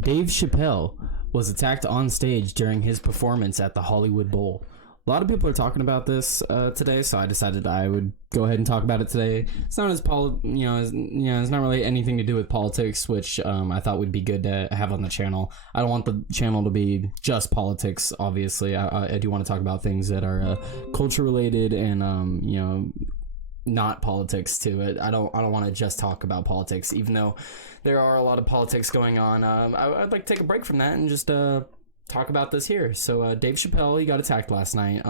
Dave Chappelle was attacked on stage during his performance at the Hollywood Bowl. A lot of people are talking about this today, so I decided I would go ahead and talk about it today. It's not it's not really anything to do with politics, which I thought would be good to have on the channel. I don't want the channel to be just politics. Obviously, I do want to talk about things that are culture related and not politics to it. I don't want to just talk about politics, even though there are a lot of politics going on. I'd like to take a break from that and just talk about this here. So Dave Chappelle, he got attacked last night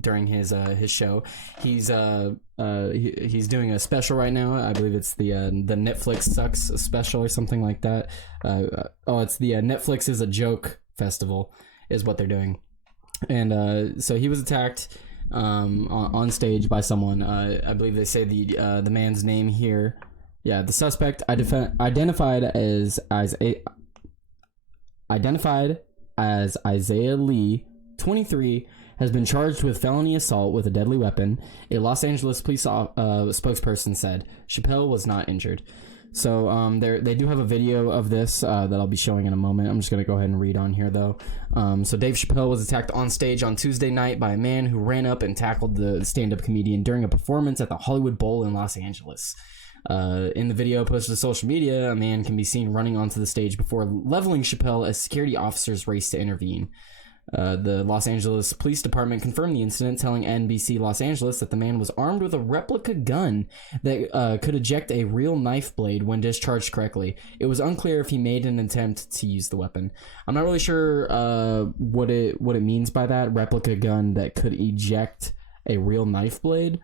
during his show. He's doing a special right now. I believe it's the Netflix Sucks special or something like that. It's the Netflix is a Joke festival is what they're doing. And so he was attacked on stage by someone. I believe they say the man's name here. Yeah, the suspect identified as Isaiah Lee, 23, has been charged with felony assault with a deadly weapon. A Los Angeles police spokesperson said Chappelle was not injured. So they do have a video of this that I'll be showing in a moment. I'm just going to go ahead and read on here, though. So Dave Chappelle was attacked on stage on Tuesday night by a man who ran up and tackled the stand-up comedian during a performance at the Hollywood Bowl in Los Angeles. In the video posted to social media, a man can be seen running onto the stage before leveling Chappelle as security officers race to intervene. The Los Angeles Police Department confirmed the incident, telling NBC Los Angeles that the man was armed with a replica gun that could eject a real knife blade when discharged correctly. It was unclear if he made an attempt to use the weapon. I'm not really sure what it means by that, replica gun that could eject a real knife blade.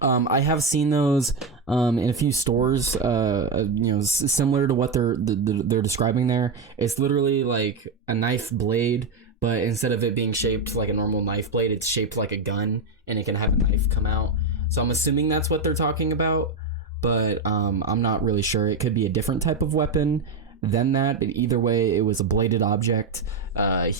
I have seen those in a few stores, similar to what they're describing there. It's literally like a knife blade, but instead of it being shaped like a normal knife blade, it's shaped like a gun, and it can have a knife come out. So I'm assuming that's what they're talking about, but I'm not really sure. It could be a different type of weapon than that, but either way, it was a bladed object. No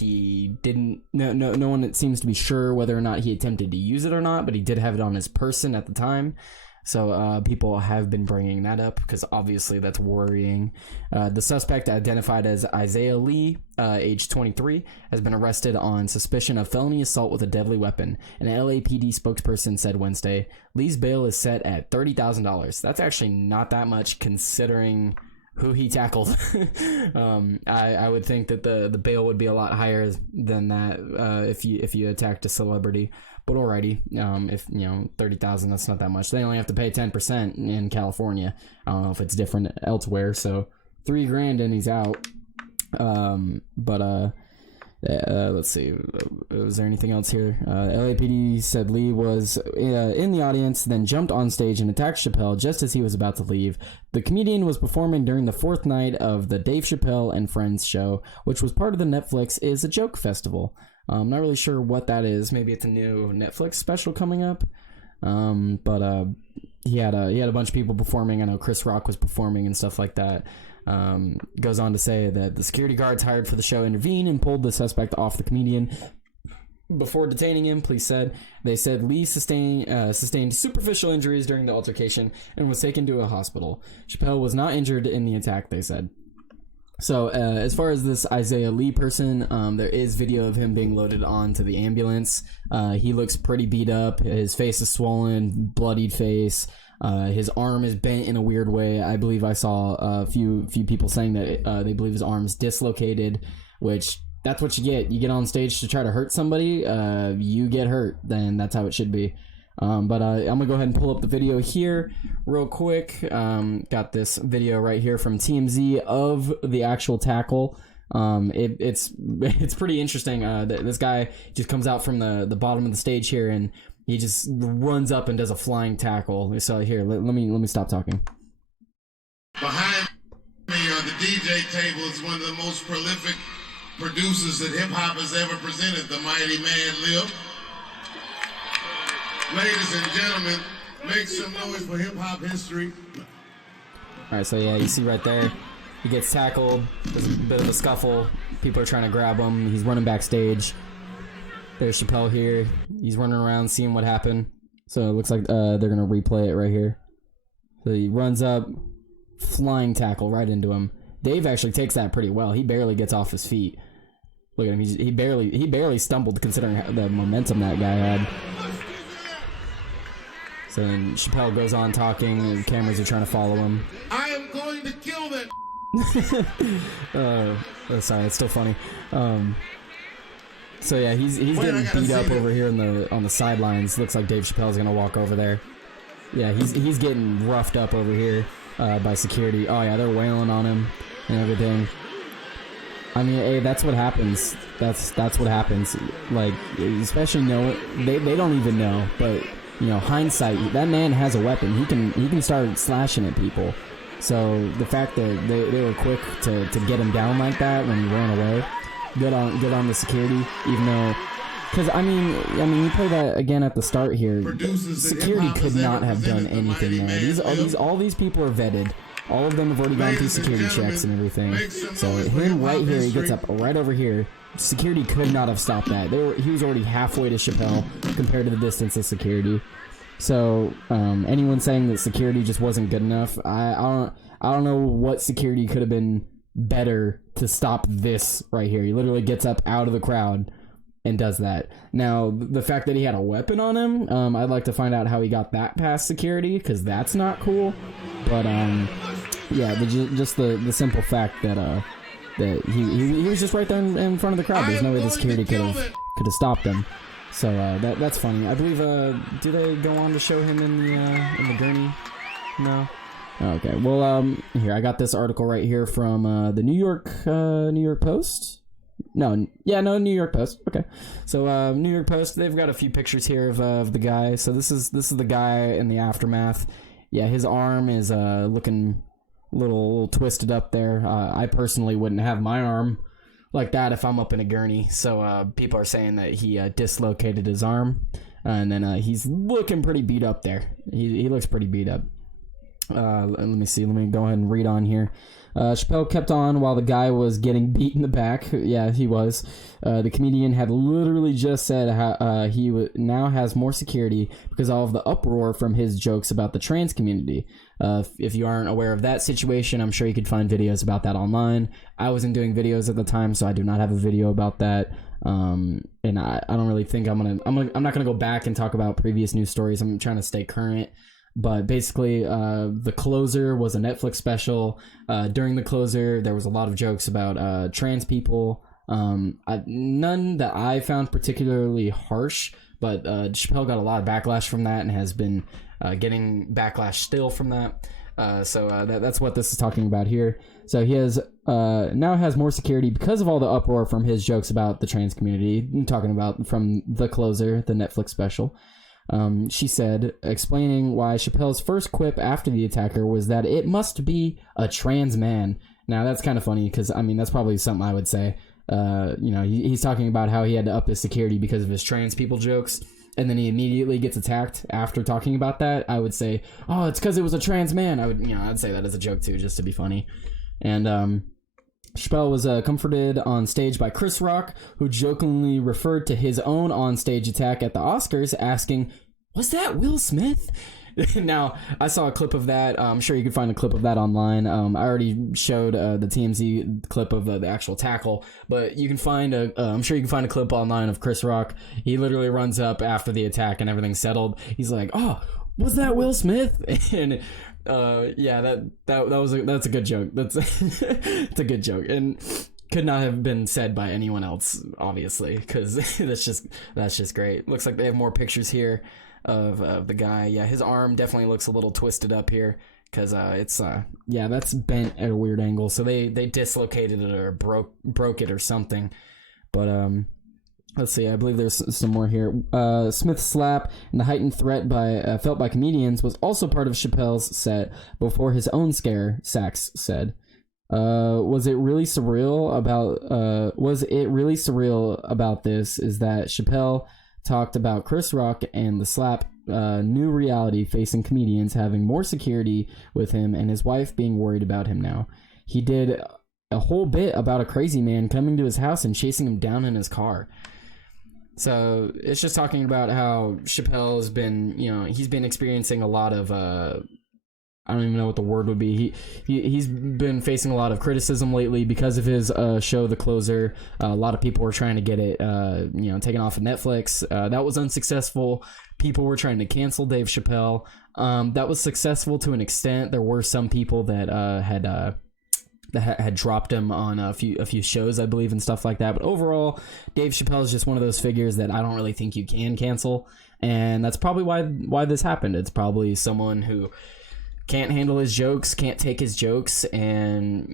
one seems to be sure whether or not he attempted to use it or not, but he did have it on his person at the time. So people have been bringing that up because obviously that's worrying. The suspect, identified as Isaiah Lee, age 23, has been arrested on suspicion of felony assault with a deadly weapon. An LAPD spokesperson said Wednesday, Lee's bail is set at $30,000. That's actually not that much considering who he tackled. I would think that the bail would be a lot higher than that if you attacked a celebrity. But alrighty, if $30,000, that's not that much. They only have to pay 10% in California. I don't know if it's different elsewhere. So $3,000 and he's out. Let's see. Was there anything else here? LAPD said Lee was in the audience, then jumped on stage and attacked Chappelle just as he was about to leave. The comedian was performing during the fourth night of the Dave Chappelle and Friends show, which was part of the Netflix is a Joke festival. I'm not really sure what that is. Maybe it's a new Netflix special coming up. He had a bunch of people performing. I know Chris Rock was performing and stuff like that. Goes on to say that the security guards hired for the show intervened and pulled the suspect off the comedian. Before detaining him, police said Lee sustained superficial injuries during the altercation and was taken to a hospital. Chappelle was not injured in the attack, they said. So as far as this Isaiah Lee person, there is video of him being loaded onto the ambulance. He looks pretty beat up. His face is swollen, bloodied face. His arm is bent in a weird way. I believe I saw a few people saying that they believe his arm's dislocated, which that's what you get. You get on stage to try to hurt somebody, you get hurt. Then that's how it should be. I'm gonna go ahead and pull up the video here real quick. Got this video right here from TMZ of the actual tackle. It's pretty interesting. This guy just comes out from the bottom of the stage here and he just runs up and does a flying tackle. So here, let me stop talking. Behind me on the DJ table is one of the most prolific producers that hip hop has ever presented, the mighty man Lil. Ladies and gentlemen, make some noise for hip hop history. All right, so yeah, you see right there, he gets tackled. There's a bit of a scuffle. People are trying to grab him. He's running backstage. There's Chappelle here. He's running around seeing what happened. So it looks like they're going to replay it right here. So he runs up, flying tackle right into him. Dave actually takes that pretty well. He barely gets off his feet. Look at him. He barely stumbled considering the momentum that guy had. So then Chappelle goes on talking, and cameras are trying to follow him. I am going to kill that. Sorry, it's still funny. So yeah, he's getting beat up over here on the sidelines. Looks like Dave Chappelle's gonna walk over there. Yeah, he's getting roughed up over here by security. Oh yeah, they're wailing on him and everything. I mean, hey, that's what happens. That's what happens. Like, especially they don't even know, but you know, hindsight. That man has a weapon. He can start slashing at people. So the fact that they were quick to get him down like that when he ran away, good on the security. Even though, because I mean, you play that again at the start here. Security could not have done anything there. All these people are vetted. All of them have already gone through security checks and everything. So him right here, he gets up right over here. Security could not have stopped that. He was already halfway to Chappelle compared to the distance of security. So anyone saying that security just wasn't good enough, I don't know what security could have been better to stop this right here. He literally gets up out of the crowd and does that. Now, the fact that he had a weapon on him, I'd like to find out how he got that past security, because that's not cool. But yeah, just the simple fact that he was just right there in front of the crowd. There's no way the security could have stopped him. So that's funny. I believe do they go on to show him in the gurney? No. Okay. Well, here I got this article right here from the New York Post. New York Post. Okay. So New York Post, they've got a few pictures here of the guy. So this is the guy in the aftermath. Yeah, his arm is looking a little twisted up there. I personally wouldn't have my arm like that if I'm up in a gurney. So people are saying that he dislocated his arm, and then he's looking pretty beat up there. He looks pretty beat up. Let me see. Let me go ahead and read on here. Chappelle kept on while the guy was getting beat in the back. Yeah, he was. The comedian had literally just said how he now has more security because of all of the uproar from his jokes about the trans community. If you aren't aware of that situation, I'm sure you could find videos about that online. I wasn't doing videos at the time, so I do not have a video about that. And I don't really think I'm not gonna go back and talk about previous news stories. I'm trying to stay current. But basically, The Closer was a Netflix special. During The Closer, there was a lot of jokes about trans people. None that I found particularly harsh, but Chappelle got a lot of backlash from that and has been getting backlash still from that. So that's what this is talking about here. So he now has more security because of all the uproar from his jokes about the trans community. I'm talking about from The Closer, the Netflix special. She said, explaining why Chappelle's first quip after the attacker was that it must be a trans man. Now, that's kind of funny because, I mean, that's probably something I would say. He's talking about how he had to up his security because of his trans people jokes, and then he immediately gets attacked after talking about that. I would say, oh, it's because it was a trans man. I'd say that as a joke too, just to be funny. And Chappelle was comforted on stage by Chris Rock, who jokingly referred to his own onstage attack at the Oscars, asking, "Was that Will Smith?" Now, I saw a clip of that. I'm sure you can find a clip of that online. I already showed the TMZ clip of the actual tackle, but you can find I'm sure you can find a clip online of Chris Rock. He literally runs up after the attack and everything's settled. He's like, "Oh, was that Will Smith?" And yeah, that's a good joke. It's a good joke, and could not have been said by anyone else, obviously, because that's just great. Looks like they have more pictures here of the guy. Yeah, his arm definitely looks a little twisted up here because that's bent at a weird angle. So they dislocated it or broke it or something. But let's see. I believe there's some more here. Smith's slap and the heightened threat felt by comedians was also part of Chappelle's set before his own scare. Sachs said, "Was it really surreal about this? Is that Chappelle talked about Chris Rock and the slap, new reality facing comedians having more security with him and his wife being worried about him now. He did a whole bit about a crazy man coming to his house and chasing him down in his car." So it's just talking about how Chappelle has been, he's been experiencing a lot of I don't even know what the word would be. He's been facing a lot of criticism lately because of his show, The Closer. A lot of people were trying to get it, taken off of Netflix. That was unsuccessful. People were trying to cancel Dave Chappelle. That was successful to an extent. There were some people that had dropped him on a few shows, I believe, and stuff like that. But overall, Dave Chappelle is just one of those figures that I don't really think you can cancel, and that's probably why this happened. It's probably someone who can't handle his jokes, can't take his jokes, and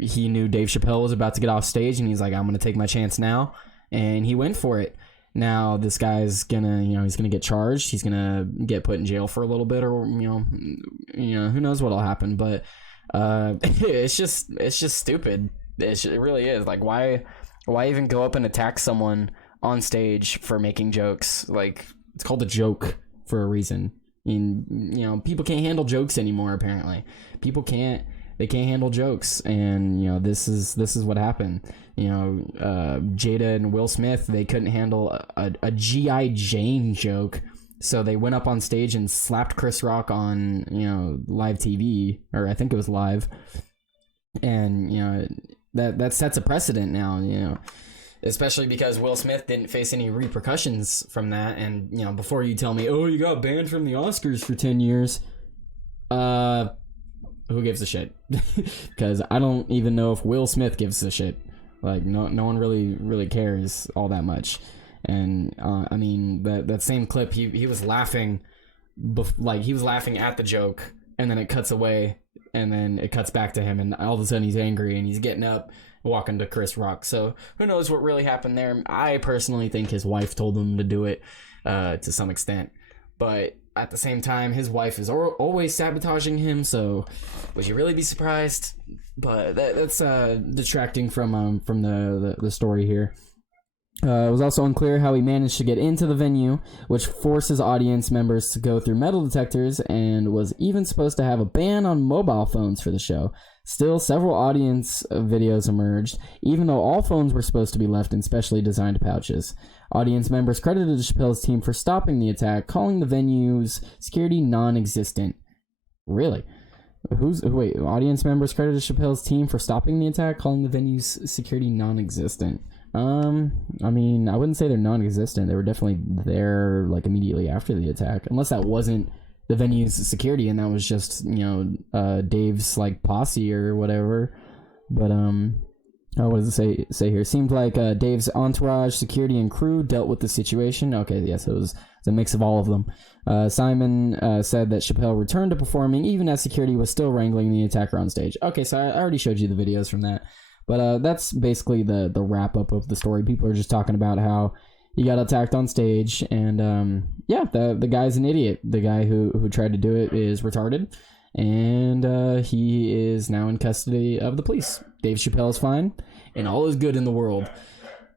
he knew Dave Chappelle was about to get off stage, and he's like, I'm gonna take my chance now, and he went for it. Now this guy's gonna he's gonna get charged, he's gonna get put in jail for a little bit, or who knows what'll happen. But it's just stupid. It really is. Like, why even go up and attack someone on stage for making jokes? Like, it's called a joke for a reason. And people can't handle jokes anymore. Apparently, they can't handle jokes, and this is what happened. Jada and Will Smith, they couldn't handle a G.I. Jane joke, so they went up on stage and slapped Chris Rock on live TV, or I think it was live, and that sets a precedent now. Especially because Will Smith didn't face any repercussions from that. And, before you tell me, oh, you got banned from the Oscars for 10 years, who gives a shit? Because I don't even know if Will Smith gives a shit. Like, no one really cares all that much. And, that same clip, he was laughing, he was laughing at the joke, and then it cuts away, and then it cuts back to him, and all of a sudden he's angry, and he's getting up, walking to Chris Rock. So who knows what really happened there. I personally think his wife told him to do it to some extent, but at the same time, his wife is always sabotaging him, so would you really be surprised? But that's detracting from the story here. It was also unclear how he managed to get into the venue, which forces audience members to go through metal detectors, and was even supposed to have a ban on mobile phones for the show. Still, several audience videos emerged, even though all phones were supposed to be left in specially designed pouches. Audience members credited Chappelle's team for stopping the attack, calling the venue's security non-existent. Really? Audience members credited Chappelle's team for stopping the attack, calling the venue's security non-existent. I wouldn't say they're non-existent. They were definitely there, immediately after the attack. Unless that wasn't the venue's security, and that was just, Dave's, posse or whatever. But, what does it say here? Seemed like Dave's entourage, security, and crew dealt with the situation. Okay, yes, it was a mix of all of them. Simon said that Chappelle returned to performing even as security was still wrangling the attacker on stage. Okay, so I already showed you the videos from that. But that's basically the wrap-up of the story. People are just talking about how he got attacked on stage, and the guy's an idiot. The guy who tried to do it is retarded, and he is now in custody of the police. Dave Chappelle is fine, and all is good in the world.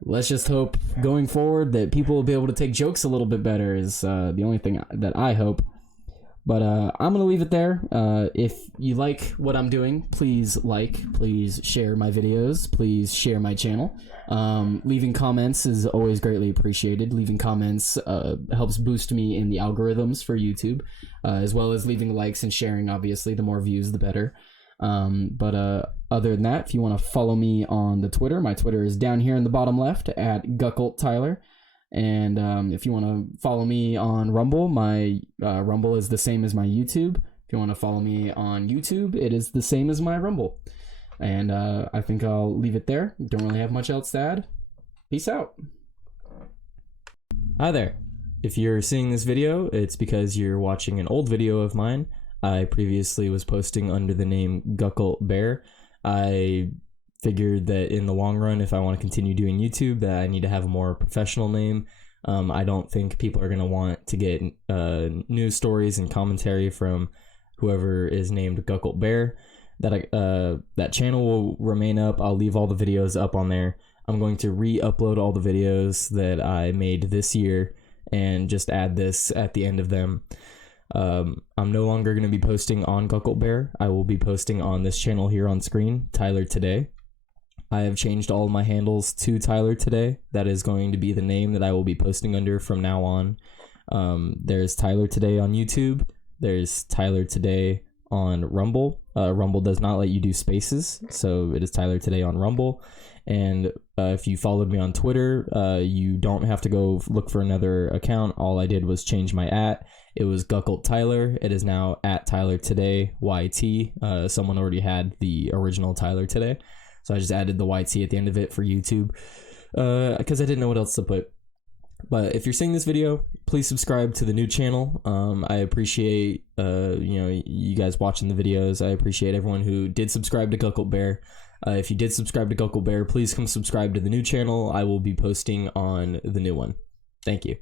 Let's just hope going forward that people will be able to take jokes a little bit better is the only thing that I hope. But I'm going to leave it there. If you like what I'm doing, please share my videos, please share my channel. Leaving comments is always greatly appreciated. Leaving comments helps boost me in the algorithms for YouTube, as well as leaving likes and sharing. Obviously, the more views, the better. But other than that, if you want to follow me on the Twitter, my Twitter is down here in the bottom left at Gukuhlt Tyler. And if you want to follow me on Rumble, my Rumble is the same as my YouTube. If you want to follow me on YouTube, it is the same as my Rumble. And I think I'll leave it there. Don't really have much else to add. Peace out. Hi there. If you're seeing this video, it's because you're watching an old video of mine. I previously was posting under the name Gukuhlt Bear. I figured that in the long run, if I want to continue doing YouTube, that I need to have a more professional name. I don't think people are going to want to get news stories and commentary from whoever is named Gukuhlt Bear. That channel will remain up. I'll leave all the videos up on there. I'm going to re-upload all the videos that I made this year and just add this at the end of them. I'm no longer going to be posting on Gukuhlt Bear. I will be posting on this channel here on screen, Tyler Today. I have changed all of my handles to Tyler Today. That is going to be the name that I will be posting under from now on. There's Tyler Today on YouTube. There's Tyler Today on Rumble. Rumble does not let you do spaces, so it is Tyler Today on Rumble. And if you followed me on Twitter, you don't have to go look for another account. All I did was change my @. It was Gukuhlt Tyler. It is now @Tyler Today YT. Someone already had the original Tyler Today, so I just added the YT at the end of it for YouTube because I didn't know what else to put. But if you're seeing this video, please subscribe to the new channel. I appreciate you guys watching the videos. I appreciate everyone who did subscribe to Gukuhlt Bear. If you did subscribe to Gukuhlt Bear, please come subscribe to the new channel. I will be posting on the new one. Thank you.